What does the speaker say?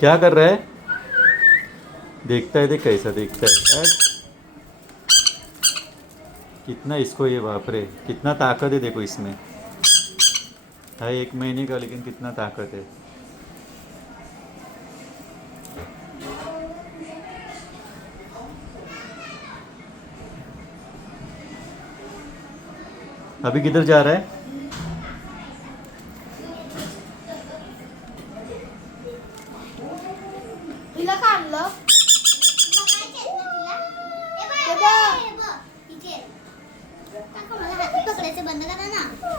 क्या कर रहा है? देखता है, देख कैसा देखता है। कितना इसको, ये बाप रे, कितना ताकत है देखो इसमें। है 1 महीने का, लेकिन कितना ताकत है। अभी किधर जा रहा है? तिला का आणलं? हे बघ. काका मला हात पकडायचं बंद करा ना.